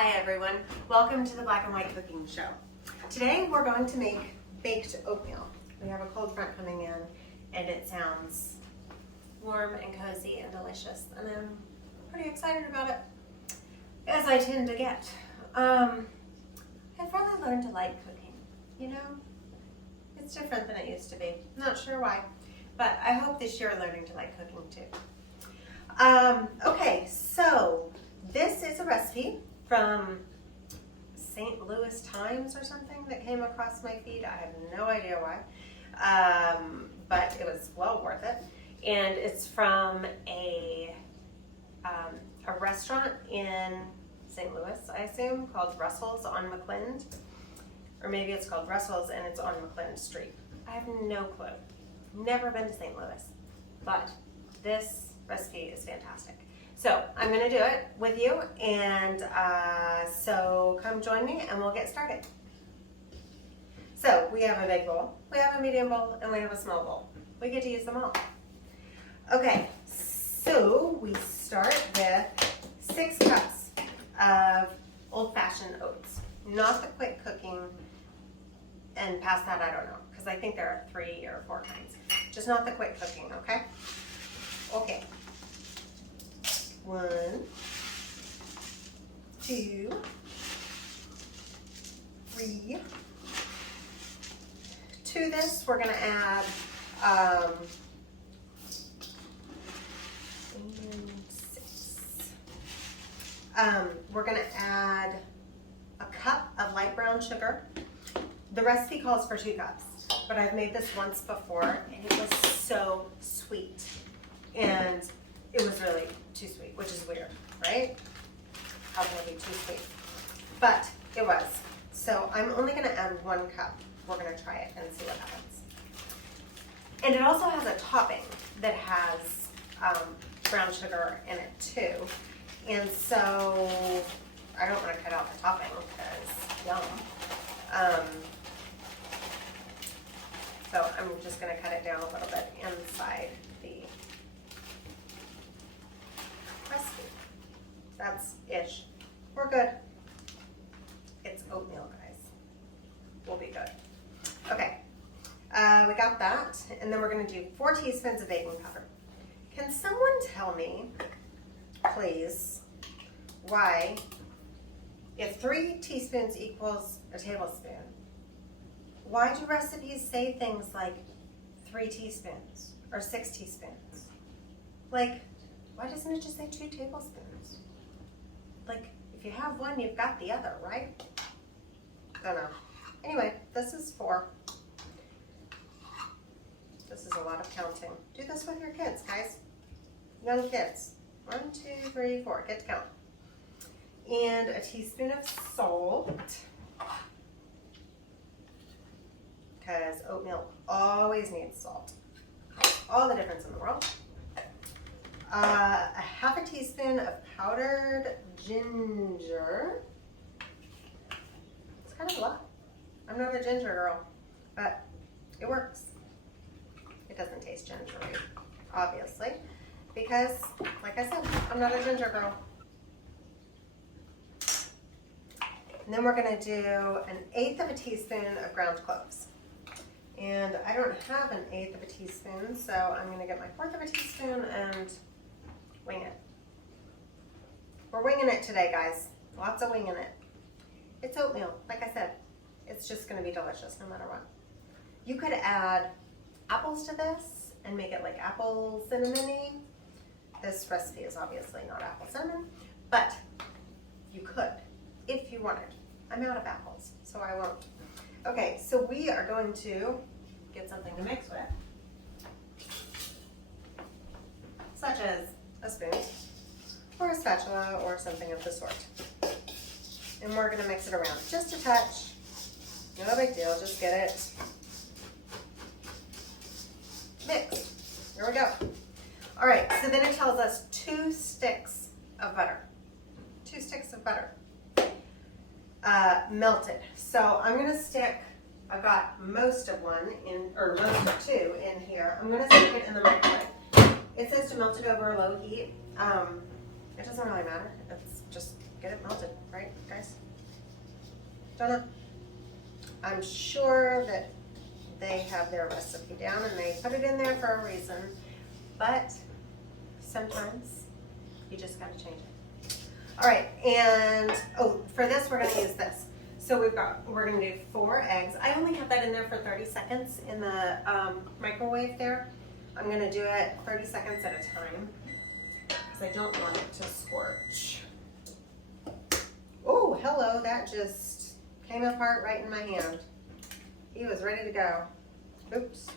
Hi everyone, welcome to the Black and White Cooking Show. Today we're going to make baked oatmeal. We have a cold front coming in and it sounds warm and cozy and delicious, and I'm pretty excited about it, as I tend to get. I've really learned to like cooking, you know? It's different than it used to be. Not sure why, but I hope this year learning to like cooking too. Okay, so this is a recipe from St. Louis Times or something that came across my feed. I have no idea why, but it was well worth it. And it's from a restaurant in St. Louis, I assume, called Russell's on Macklind. Or maybe it's called Russell's and it's on Macklind Street. I have no clue. Never been to St. Louis, but this recipe is fantastic. So I'm gonna do it with you, and so come join me and we'll get started. So we have a big bowl, we have a medium bowl, and we have a small bowl. We get to use them all. Okay, so we start with 6 cups of old-fashioned oats. Not the quick cooking, and past that I don't know, because I think there are 3 or 4 kinds. Just not the quick cooking, okay? Okay. 1, 2, 3. To this, we're going to add 6. We're going to add a cup of light brown sugar. The recipe calls for 2 cups, but I've made this once before, and it was so sweet, and it was really too sweet, which is weird, right? How can it be too sweet? But it was. So I'm only going to add 1 cup. We're going to try it and see what happens. And it also has a topping that has brown sugar in it too. And so I don't want to cut out the topping because yum. So I'm just going to cut it down a little bit inside the recipe. That's ish. We're good. It's oatmeal, guys. We'll be good. Okay, we got that, and then we're going to do 4 teaspoons of baking powder. Can someone tell me, please, why, if 3 teaspoons equals a tablespoon, why do recipes say things like 3 teaspoons or 6 teaspoons? Like, why doesn't it just say 2 tablespoons? Like, if you have one, you've got the other, right? Don't know. Anyway, this is 4. This is a lot of counting. Do this with your kids, guys. Young kids. 1, 2, 3, 4. Get to count. And a teaspoon of salt. Because oatmeal always needs salt. All the difference in the world. A half a teaspoon of powdered ginger. It's kind of a lot. I'm not a ginger girl, but it works. It doesn't taste gingery, obviously, because, like I said, I'm not a ginger girl. And then we're going to do 1/8 of a teaspoon of ground cloves. And I don't have 1/8 of a teaspoon, so I'm going to get my 1/4 of a teaspoon and wing it. We're winging it today, guys. Lots of winging it. It's oatmeal, like I said. It's just going to be delicious no matter what. You could add apples to this and make it like apple cinnamon-y. This recipe is obviously not apple cinnamon, but you could if you wanted. I'm out of apples, so I won't. Okay, so we are going to get something to mix with, such as a spoon or a spatula or something of the sort. And we're going to mix it around just a touch. No big deal, just get it mixed. Here we go. All right, so then it tells us 2 sticks of butter. 2 sticks of butter. Melted. So I'm going to stick, I've got most of 1 in, or most of 2 in here. I'm going to stick it in the microwave. It says to melt it over low heat. It doesn't really matter. It's just get it melted, right, guys? Don't know. I'm sure that they have their recipe down and they put it in there for a reason, but sometimes you just gotta change it. All right, and oh, for this we're gonna use this. So we're gonna do 4 eggs. I only have that in there for 30 seconds in the microwave there. I'm gonna do it 30 seconds at a time because I don't want it to scorch. Oh, hello, that just came apart right in my hand. He was ready to go. Oops.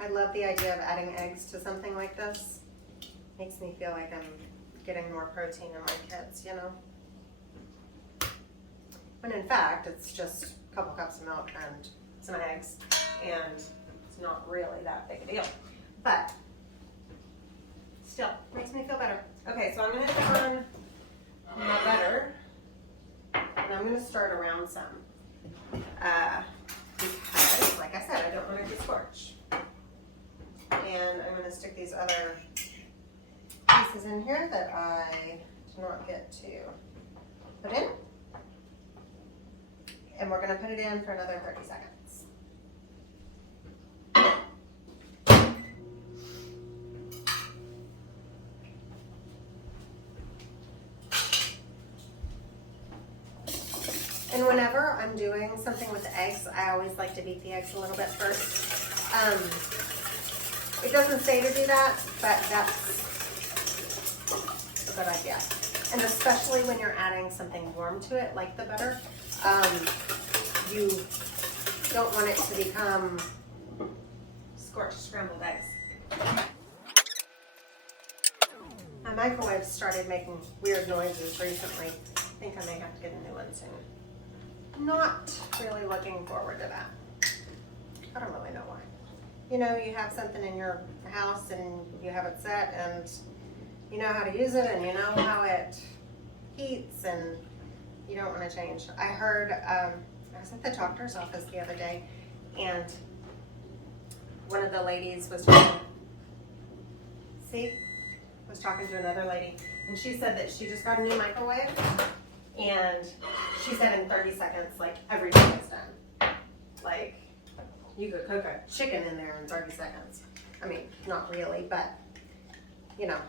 I love the idea of adding eggs to something like this. Makes me feel like I'm getting more protein in my kids, you know? When in fact, it's just a couple cups of milk and some eggs, and it's not really that big a deal. But still, makes me feel better. Okay, so I'm gonna turn my butter, and I'm gonna start around some. Because, like I said, I don't want it to scorch. And I'm gonna stick these other pieces in here that I did not get to put in. And we're gonna put it in for another 30 seconds. And whenever I'm doing something with the eggs, I always like to beat the eggs a little bit first. It doesn't say to do that, but that's a good idea. And especially when you're adding something warm to it, like the butter, you don't want it to become scorched scrambled eggs. My microwave started making weird noises recently. I think I may have to get a new one soon. Not really looking forward to that. I don't really know why. You know, you have something in your house and you have it set and you know how to use it and you know how it heats and you don't want to change. I heard, I was at the doctor's office the other day and one of the ladies was talking to another lady and she said that she just got a new microwave and she said in 30 seconds, like everything is done. Like you could cook a chicken in there in 30 seconds. I mean, not really, but you know,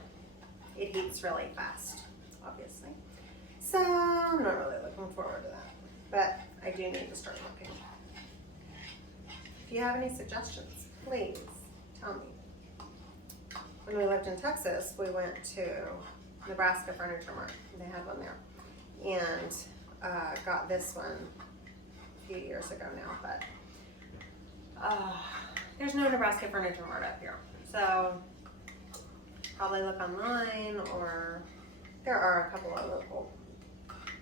it heats really fast, obviously. So I'm not really looking forward to that, but I do need to start looking. If you have any suggestions, please tell me. When we lived in Texas, we went to Nebraska Furniture Mart. They had one there. And got this one a few years ago now, but there's no Nebraska Furniture Mart up here. So probably look online, or there are a couple of local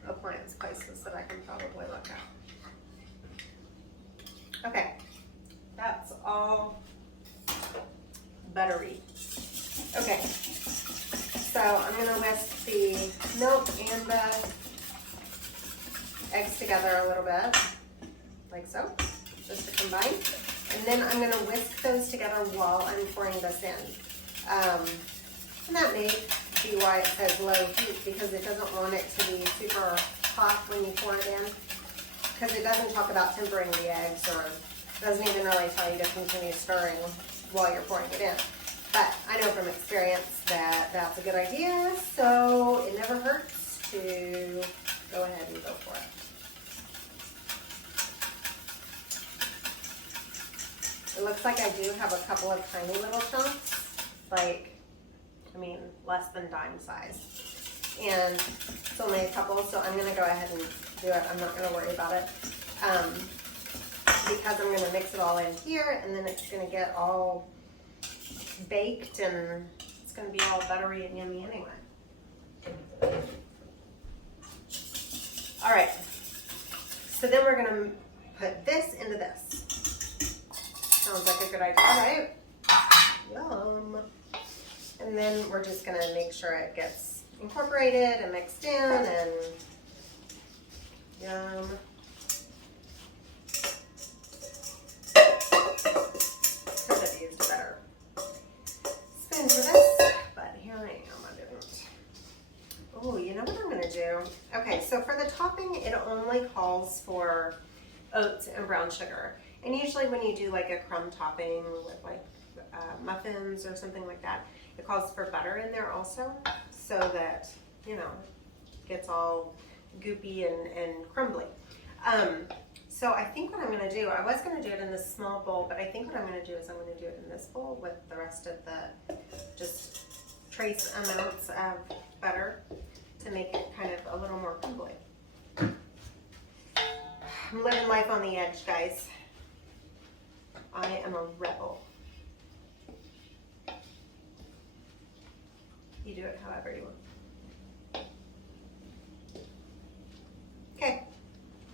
appliance places that I can probably look at. Okay, that's all buttery. Okay, so I'm gonna whisk the milk and the eggs together a little bit, like so, just to combine. And then I'm gonna whisk those together while I'm pouring this in. And that may be why it says low heat, because it doesn't want it to be super hot when you pour it in. Because it doesn't talk about tempering the eggs, or doesn't even really tell you to continue stirring while you're pouring it in. But I know from experience that that's a good idea, so it never hurts to go ahead and go for it. It looks like I do have a couple of tiny little chunks, like, I mean, less than dime size. And it's only a couple, so I'm gonna go ahead and do it. I'm not gonna worry about it. Because I'm gonna mix it all in here, and then it's gonna get all baked, and it's gonna be all buttery and yummy anyway. All right, so then we're gonna put this into this. Sounds like a good idea, right? Yum. And then we're just gonna make sure it gets incorporated and mixed in, and yum. Could have used better do. Okay, so for the topping, it only calls for oats and brown sugar. And usually when you do like a crumb topping with like muffins or something like that, it calls for butter in there also, so that, you know, it gets all goopy and crumbly. So I think what I'm going to do, I was going to do it in this small bowl, but I think what I'm going to do is I'm going to do it in this bowl with the rest of the just trace amounts of butter to make it kind of a little more crumbly. I'm living life on the edge, guys. I am a rebel. You do it however you want. Okay,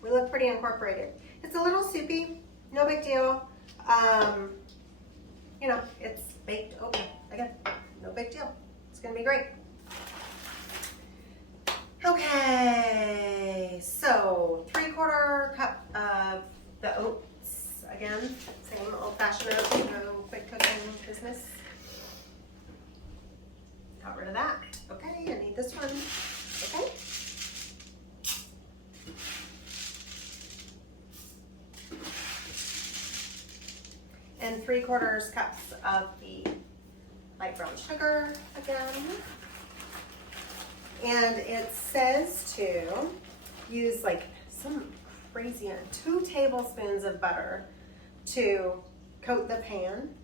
we look pretty incorporated. It's a little soupy, no big deal. You know, it's baked oatmeal. Again, no big deal. It's gonna be great. Okay, so 3/4 cup of the oats. Again, same old-fashioned oats, no quick cooking business. Got rid of that. Okay, I need this one. Okay. And 3/4 cups of the light brown sugar again. And it says to use like some crazy 2 tablespoons of butter to coat the pan.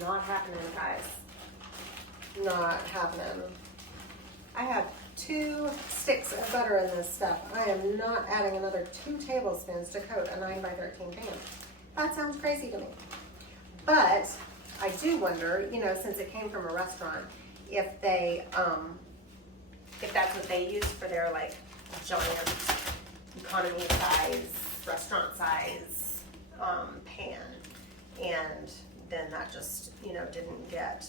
Not happening, guys. Not happening. I have 2 sticks of butter in this stuff. I am not adding another 2 tablespoons to coat a 9x13 pan. That sounds crazy to me. But I do wonder, you know, since it came from a restaurant, if they, if that's what they use for their like giant economy size, restaurant size pan, and then that just, you know, didn't get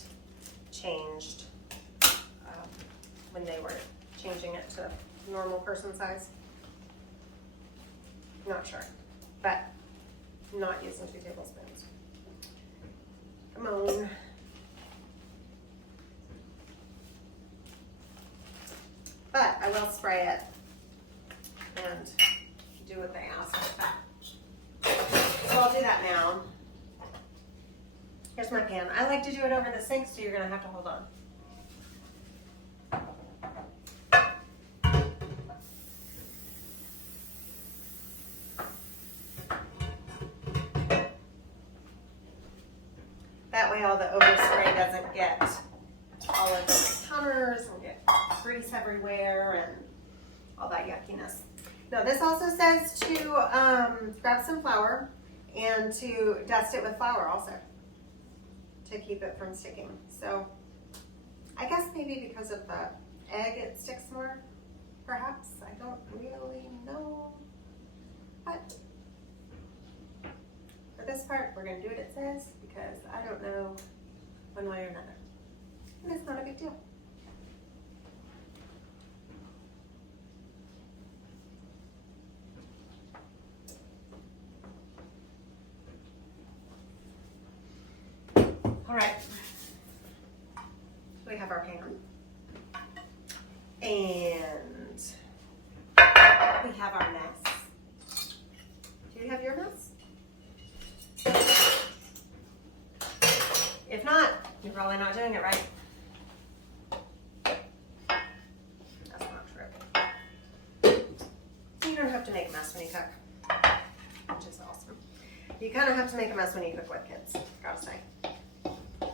changed when they were changing it to normal person size. Not sure, but not using 2 tablespoons. Come on. But I will spray it and do what they ask with that. So I'll do that now. Here's my pan. I like to do it over the sink, so you're gonna have to hold on. That way all the overspray doesn't get all over my counters and get grease everywhere and all that yuckiness. Now this also says to grab some flour and to dust it with flour also to keep it from sticking. So I guess maybe because of the egg it sticks more, perhaps. I don't really know. But for this part, we're going to do what it says because I don't know one way or another. And it's not a big deal. All right, so we have our pan, and we have our mess. Do you have your mess? If not, you're probably not doing it right. That's not true. So you don't have to make a mess when you cook, which is awesome. You kind of have to make a mess when you cook with kids, gotta say.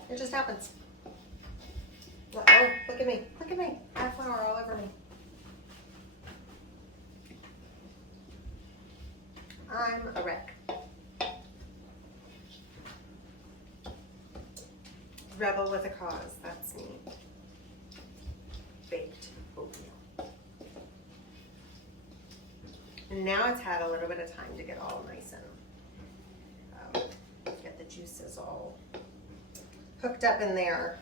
It just happens. Oh, look at me. Look at me. I have flour all over me. I'm a wreck. Rebel with a cause. That's me. Baked oatmeal. And now it's had a little bit of time to get all nice and get the juices all hooked up in there.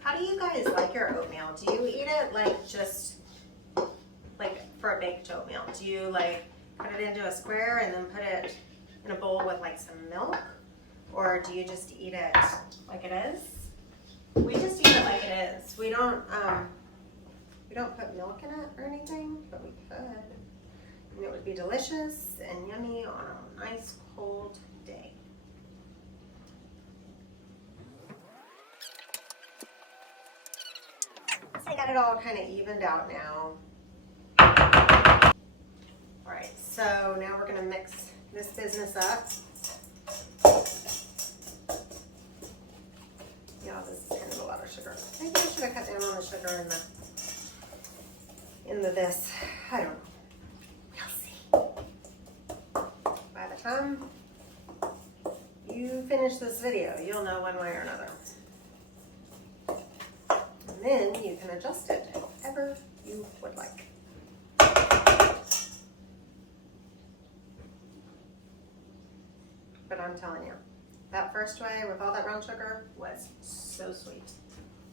How do you guys guys like your oatmeal? Do you eat it like just like for a baked oatmeal? Do you like put it into a square and then put it in a bowl with like some milk? Or do you just eat it like it is? We just eat it like it is. We don't put milk in it or anything, but we could. And it would be delicious and yummy on a nice cold day. So I got it all kind of evened out now. All right, so now we're gonna mix this business up. Yeah, this is kind of a lot of sugar. Maybe I should have cut down on the sugar in the this. I don't know. We'll see. By the time you finish this video, you'll know one way or another. And then you can adjust it however you would like. But I'm telling you, that first way with all that brown sugar was so sweet.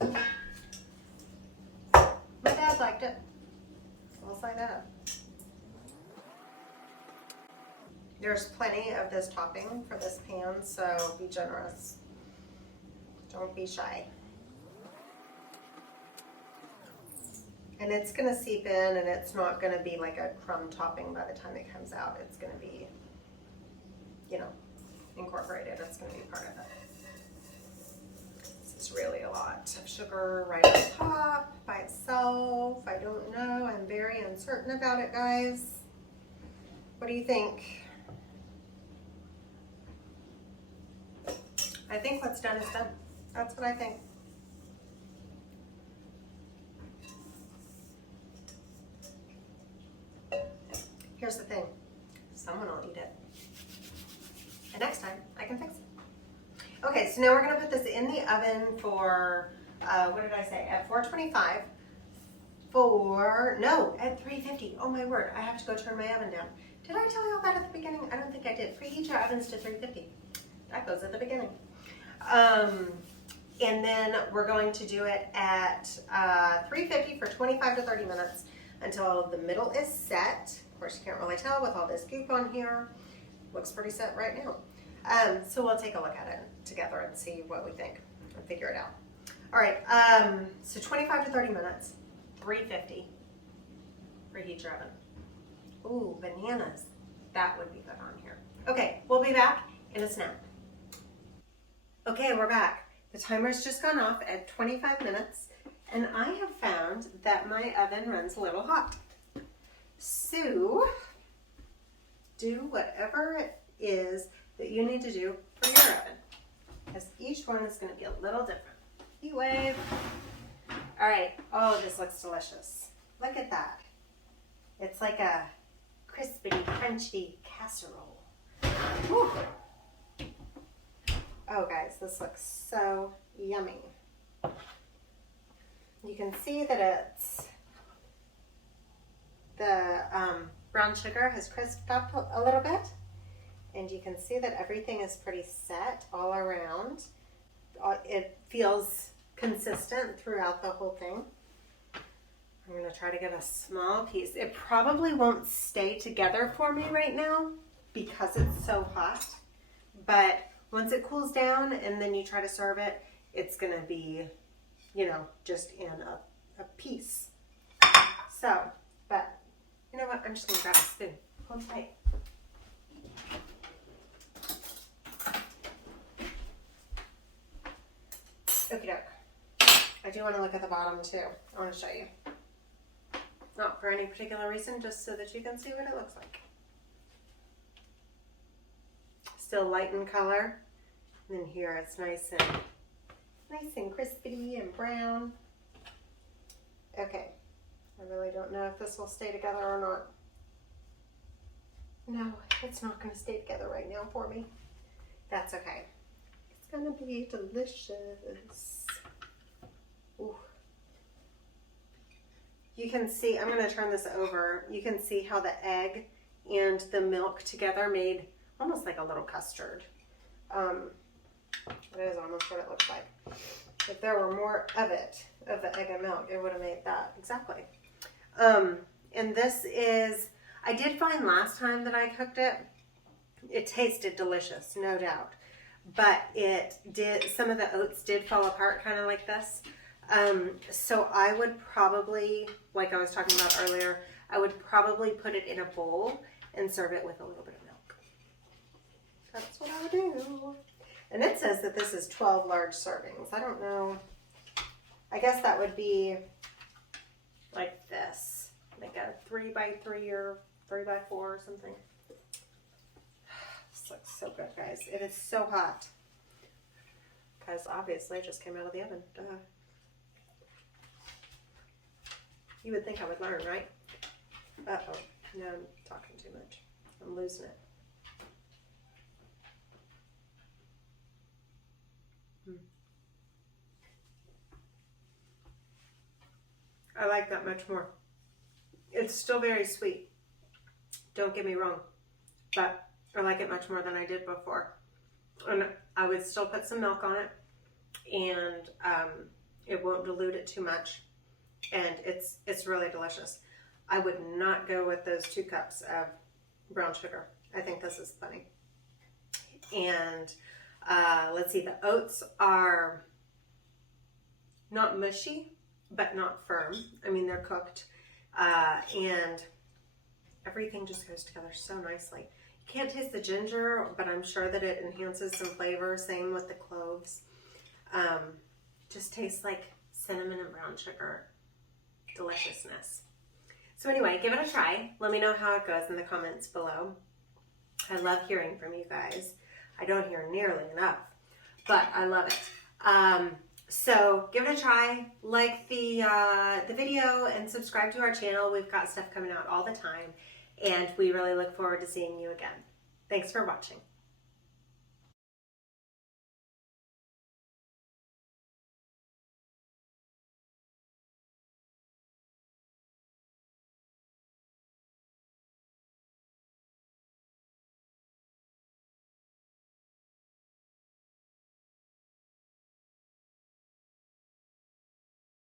My dad liked it. I'll say that. There's plenty of this topping for this pan, so be generous. Don't be shy. And it's gonna seep in, and it's not gonna be like a crumb topping by the time it comes out. It's gonna be, you know, incorporated. It's going to be part of it. This is really a lot of sugar right on top by itself. I don't know. I'm very uncertain about it, guys. What do you think? I think what's done is done. That's what I think. Here's the thing. Someone will eat it. And next time, I can fix it. Okay, so now we're gonna put this in the oven for, what did I say, at 425 at 350. Oh my word, I have to go turn my oven down. Did I tell you all that at the beginning? I don't think I did. Preheat your ovens to 350. That goes at the beginning. And then we're going to do it at 350 for 25 to 30 minutes until the middle is set. Of course, you can't really tell with all this goop on here. Looks pretty set right now. So we'll take a look at it together and see what we think and figure it out. All right, so 25 to 30 minutes, 350, reheat your oven. Ooh, bananas. That would be good on here. Okay, we'll be back in a snap. Okay, we're back. The timer's just gone off at 25 minutes, and I have found that my oven runs a little hot. So, do whatever it is that you need to do for your oven, because each one is going to be a little different. Heat wave. All right. Oh, this looks delicious. Look at that. It's like a crispy, crunchy casserole. Whew. Oh, guys, this looks so yummy. You can see that it's the brown sugar has crisped up a little bit, and you can see that everything is pretty set all around. It feels consistent throughout the whole thing. I'm going to try to get a small piece. It probably won't stay together for me right now because it's so hot, but once it cools down and then you try to serve it, it's going to be, you know, just in a piece. So, but you know what? I'm just going to grab a spoon. Hold tight. Okie doke. I do want to look at the bottom too. I want to show you. Not for any particular reason, just so that you can see what it looks like. Still light in color. And then here it's nice and crispy and brown. Okay. I really don't know if this will stay together or not. No, it's not going to stay together right now for me. That's okay. It's going to be delicious. Ooh. You can see, I'm going to turn this over. You can see how the egg and the milk together made almost like a little custard. It is almost what it looks like. if there were more of it, of the egg and milk, it would have made that. Exactly. And this is, I did find last time that I cooked it, it tasted delicious, no doubt. But it did, some of the oats did fall apart kind of like this. So I would probably, like I was talking about earlier, I would probably put it in a bowl and serve it with a little bit of milk. That's what I would do. And it says that this is 12 large servings. I don't know. I guess that would be like this, like a 3x3 or 3x4 or something. This looks so good, guys. It is so hot because obviously it just came out of the oven. Duh. You would think I would learn, right? Uh-oh. No, I'm talking too much. I'm losing it. I like that much more. It's still very sweet. Don't get me wrong. But I like it much more than I did before. And I would still put some milk on it. And it won't dilute it too much. And it's really delicious. I would not go with those 2 cups of brown sugar. I think this is plenty. And let's see, the oats are not mushy, but not firm. I mean, they're cooked. And everything just goes together so nicely. You can't taste the ginger, but I'm sure that it enhances some flavor. Same with the cloves. Just tastes like cinnamon and brown sugar deliciousness. So anyway, give it a try. Let me know how it goes in the comments below. I love hearing from you guys. I don't hear nearly enough, but I love it. So give it a try, like the video, and subscribe to our channel. We've got stuff coming out all the time, and we really look forward to seeing you again. Thanks for watching.